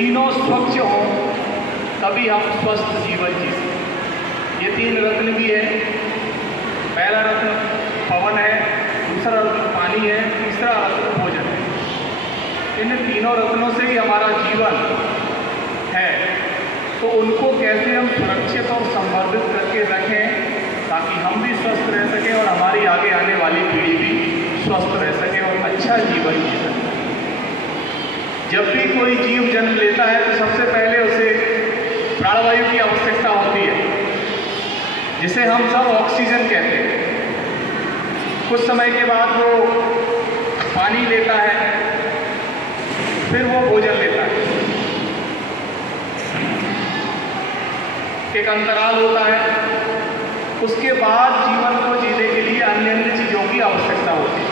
तीनों स्वच्छ हों तभी हम स्वस्थ जीवन जी सकते। ये 3 रत्न भी है। पहला रत्न पवन है, दूसरा रत्न पानी है, तीसरा रत्न भोजन है। इन तीनों रत्नों से ही हमारा जीवन है, तो उनको कैसे हम सुरक्षित और संवर्धित करके रखें ताकि हम भी स्वस्थ रह सकें और हमारी आगे आने वाली पीढ़ी भी स्वस्थ रह सके और अच्छा जीवन जी सके। जब भी कोई जीव जन्म लेता है तो सबसे पहले उसे प्राणवायु की आवश्यकता होती है, जिसे हम सब ऑक्सीजन कहते हैं। कुछ समय के बाद वो पानी लेता है, फिर वो भोजन लेता है। एक अंतराल होता है, उसके बाद जीवन को जीने के लिए अन्य अन्य चीज़ों की आवश्यकता होती है।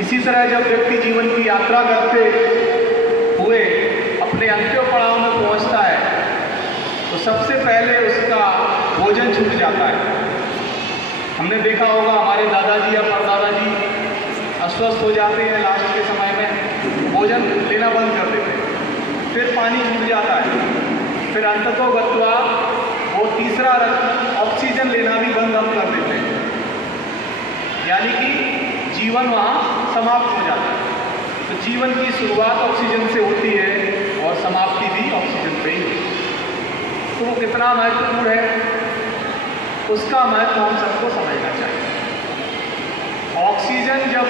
इसी तरह जब व्यक्ति जीवन की यात्रा करते हुए अपने अंतिम पड़ाव में पहुंचता है तो सबसे पहले उसका भोजन छूट जाता है। हमने देखा होगा हमारे दादाजी या परदादाजी अस्वस्थ हो जाते हैं, लास्ट के समय में भोजन लेना बंद कर देते हैं, फिर पानी छूट जाता है, फिर अंततोगत्वा वो तीसरा रत्न ऑक्सीजन लेना भी बंद हम कर देते हैं, यानी कि जीवन वहाँ समाप्त हो जाता है। तो जीवन की शुरुआत ऑक्सीजन से होती है और समाप्ति भी ऑक्सीजन पे ही होती है। तो वो कितना महत्वपूर्ण है, उसका महत्व हम सबको समझना चाहिए। ऑक्सीजन जब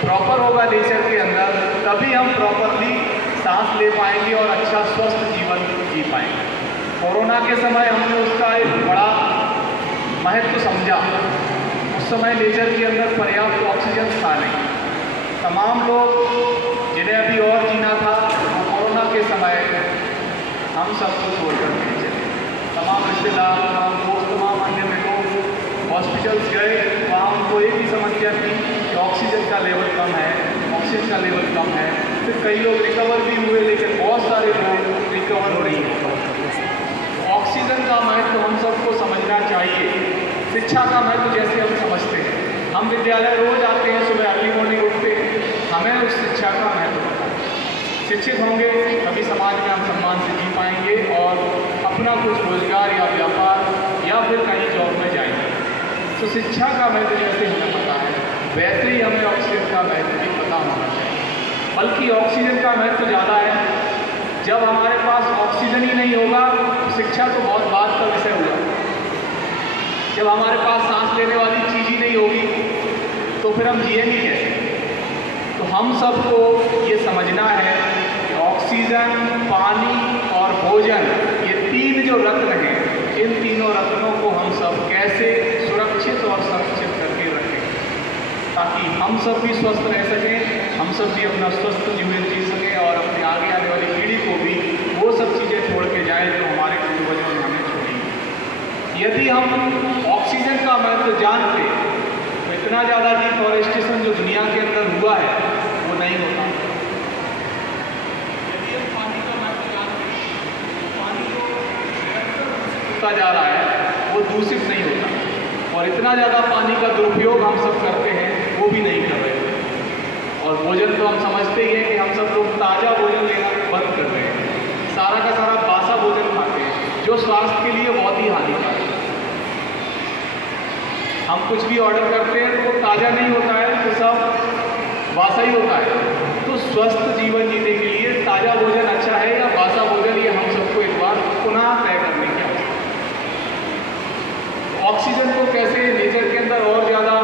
प्रॉपर होगा नेचर के अंदर, तभी हम प्रॉपरली सांस ले पाएंगे और अच्छा स्वस्थ जीवन जी पाएंगे। कोरोना के समय हमने उसका एक बड़ा महत्व समझा। उस समय नेचर के अंदर पर्याप्त ऑक्सीजन था नहीं। तमाम लोग जिन्हें अभी और जीना था वो कोरोना के समय हम सबको छोड़कर नहीं चले। तमाम रिश्तेदार, तमाम दोस्त, तमाम अन्य लोग हॉस्पिटल्स गए, वहाँ उनको एक ही समस्या थी कि ऑक्सीजन का लेवल कम है, ऑक्सीजन का लेवल कम है। फिर कई लोग रिकवर भी हुए, लेकिन बहुत सारे लोग रिकवर नहीं हुए। ऑक्सीजन का महत्व हम सबको समझना चाहिए। शिक्षा का महत्व जैसे हम समझते हैं, हम विद्यालय रोज आते हैं, सुबह अर्ली मॉर्निंग उठते हैं, हमें उस शिक्षा का महत्व पता है। शिक्षित होंगे तभी समाज में हम सम्मान से जी पाएंगे और अपना कुछ रोजगार या व्यापार या फिर कहीं जॉब में जाएंगे। तो शिक्षा का महत्व जैसे हमें पता है, वैसे ही हमें ऑक्सीजन का महत्व भी पता होना चाहिए। बल्कि ऑक्सीजन का महत्व ज़्यादा है। जब हमारे पास ऑक्सीजन ही नहीं होगा तो शिक्षा तो बहुत बात का विषय हुआ। जब हमारे पास सांस लेने वाली चीज़ ही नहीं होगी तो फिर हम जिएंगे कैसे? तो हम सबको ये समझना है कि ऑक्सीजन, पानी और भोजन, ये 3 जो रत्न हैं, इन तीनों रत्नों को हम सब कैसे सुरक्षित और संरक्षित करके रखें ताकि हम सब भी स्वस्थ रह सकें, हम सब भी अपना स्वस्थ जीवन जी सकें और अपने आगे आने वाली पीढ़ी को भी वो सब चीज़ें छोड़ के जाएँ जो हमारे पूर्वजों ने हमें छोड़ी। यदि हम ऑक्सीजन का महत्व जानते तो इतना ज़्यादा डिफॉरेस्टेशन जो दुनिया के अंदर हुआ है वो नहीं होता। यदि हम पानी का महत्व जानते, पानी जो होता जा रहा है वो दूषित नहीं होता, और इतना ज़्यादा पानी का दुरुपयोग हम सब करते हैं वो भी नहीं कर रहे। और भोजन तो हम समझते ही हैं कि हम सब लोग ताज़ा भोजन लेना बंद कर रहे हैं, सारा का सारा बासा भोजन खाते हैं जो स्वास्थ्य के लिए बहुत ही हानिकारक है। हम कुछ भी ऑर्डर करते हैं तो वो ताज़ा नहीं होता है, तो सब बासा ही होता है। तो स्वस्थ जीवन जीने के लिए ताज़ा भोजन अच्छा है या बासा भोजन, ये हम सबको एक बार पुनः तय करने की आवश्यकता है। ऑक्सीजन को कैसे नेचर के अंदर और ज़्यादा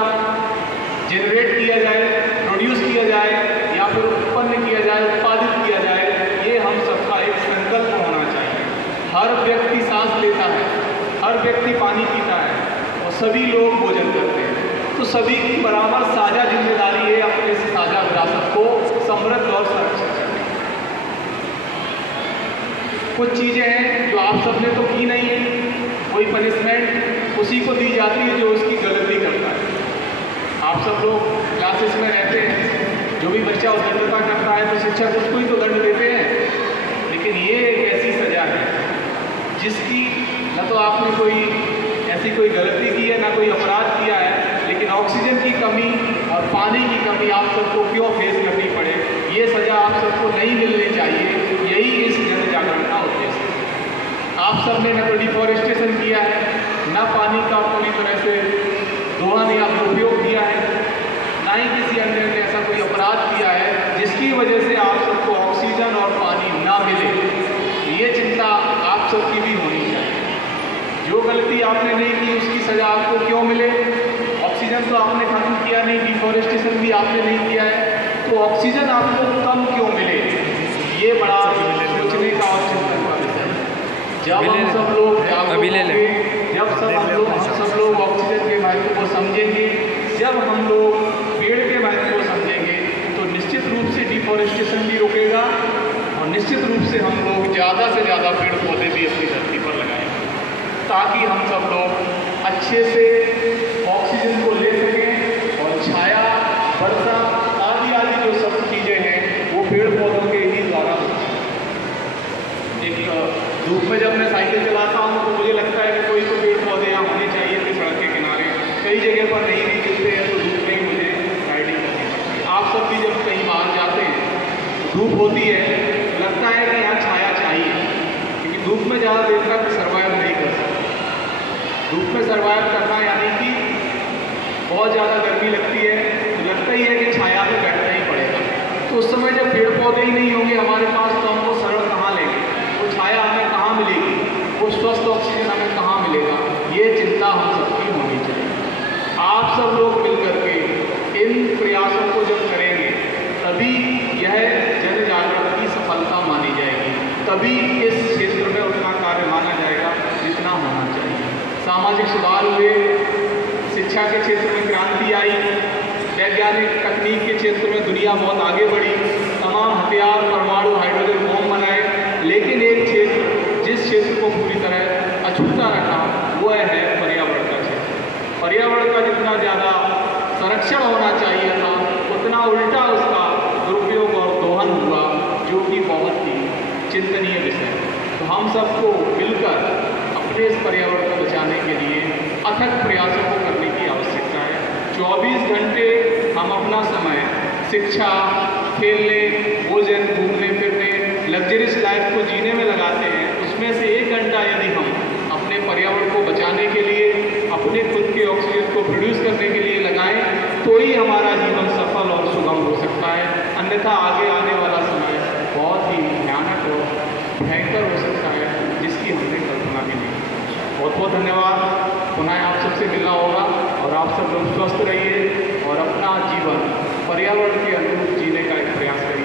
जनरेट किया जाए, प्रोड्यूस किया जाए या फिर उत्पन्न किया जाए, उत्पादित किया जाए, ये हम सबका एक संकल्प होना चाहिए। हर व्यक्ति सांस लेता है, हर व्यक्ति पानी पीता है और सभी लोग भोजन करते हैं, तो सभी की बराबर साझा जिम्मेदारी है अपने इस साझा विरासत को समृद्ध और सुरक्षित करने। कुछ चीज़ें हैं जो आप सबने तो की नहीं है, कोई पनिशमेंट उसी को दी जाती है जो उसकी गलती करता है। आप सब लोग क्लासेस में रहते हैं, जो भी बच्चा उद्दंडता करता है तो शिक्षक उसको ही तो दंड देते हैं, लेकिन ये एक ऐसी सज़ा है जिसकी न तो आपने कोई ऐसी कोई गलती की है, ना कोई अपराध किया है, लेकिन ऑक्सीजन की कमी और पानी की कमी आप सबको क्यों फेस करनी पड़े, ये सज़ा आप सबको नहीं मिलनी चाहिए। सबकी भी होनी चाहिए। जो गलती आपने नहीं की उसकी सज़ा आपको क्यों मिले? ऑक्सीजन तो आपने खत्म किया नहीं, डिफॉरेस्टेशन भी आपने नहीं किया है, तो ऑक्सीजन आपको कम क्यों मिले? ये बड़ा सोचने का और चिंतन का विषय है। जब हम सब लोग जागरूक होंगे, जब हम सब लोग ऑक्सीजन के महत्व को समझेंगे, जब हम लोग पेड़ के महत्व को समझेंगे, तो निश्चित रूप से डिफॉरेस्टेशन भी रुकेगा और निश्चित रूप से हम लोग ज़्यादा से ज़्यादा पेड़ पौधे भी अपनी धरती पर लगाएंगे, ताकि हम सब लोग अच्छे से ऑक्सीजन को ले सकें और छाया, वर्षा आदि आदि जो सब चीज़ें हैं वो पेड़ पौधों के ही द्वारा होती हैं। एक धूप में जब मैं साइकिल चलाता हूँ तो मुझे लगता है कि कोई तो पेड़ पौधे यहाँ होने चाहिए थे सड़क के किनारे, कई जगह पर नहीं भी मिलते हैं तो धूप में ही मुझे राइडिंग करनी पड़ती है। आप सब भी जब कहीं बाहर जाते हैं धूप होती है तो लगता है कि यहाँ छाया चाहिए, क्योंकि धूप में ज़्यादा देर तक सर्वाइव नहीं कर सकते। धूप में सर्वाइव करना यानी कि बहुत ज़्यादा गर्मी लगती है तो लगता ही है कि छाया में बैठना ही पड़ेगा। तो उस समय जब पेड़ पौधे ही नहीं होंगे हमारे पास तो हम वो सरल कहाँ लेंगे, वो छाया हमें कहाँ मिलेगी, वो स्वस्थ ऑक्सीजन हमें कहाँ मिलेगा? ये चिंता हम सबकी होनी चाहिए। आप सब लोग मिलकर के इन प्रयासों को जब करेंगे तभी यह जन जागरण की सफलता मानी जाएगी, तभी इस क्षेत्र में उतना कार्य माना जाएगा जितना होना चाहिए। सामाजिक सुधार हुए, शिक्षा के क्षेत्र में क्रांति आई, वैज्ञानिक तकनीक के क्षेत्र में दुनिया बहुत आगे बढ़ी, तमाम हथियार, परमाणु, हाइड्रोजन बम बनाए, लेकिन एक क्षेत्र जिस क्षेत्र को पूरी तरह अछूता रखा वह है पर्यावरण का क्षेत्र। पर्यावरण का जितना ज़्यादा संरक्षण होना चाहिए था उतना उल्टा उसका दुरुपयोग और दोहन हुआ, जो कि बहुत ही चिंतनीय विषय है। तो हम सबको मिलकर अपने इस पर्यावरण को बचाने के लिए अथक प्रयासों को करने की आवश्यकता है। 24 घंटे हम अपना समय शिक्षा, खेलने, भोजन, घूमने फिरने, लग्जरियस लाइफ को जीने में लगाते हैं, उसमें से 1 घंटा यदि हम अपने पर्यावरण को बचाने के लिए, अपने खुद के ऑक्सीजन को प्रोड्यूस करने के लिए लगाएं तो ही हमारा जीवन सफल और सुगम हो सकता है। अन्यथा आगे आने वाला समय बहुत ही भयानक और भयंकर हो सकता है, जिसकी हमने कल्पना भी नहीं की। बहुत बहुत धन्यवाद। पुनः आप सबसे मिलना होगा और आप सब लोग स्वस्थ रहिए और अपना जीवन पर्यावरण के अनुरूप जीने का एक प्रयास करिए।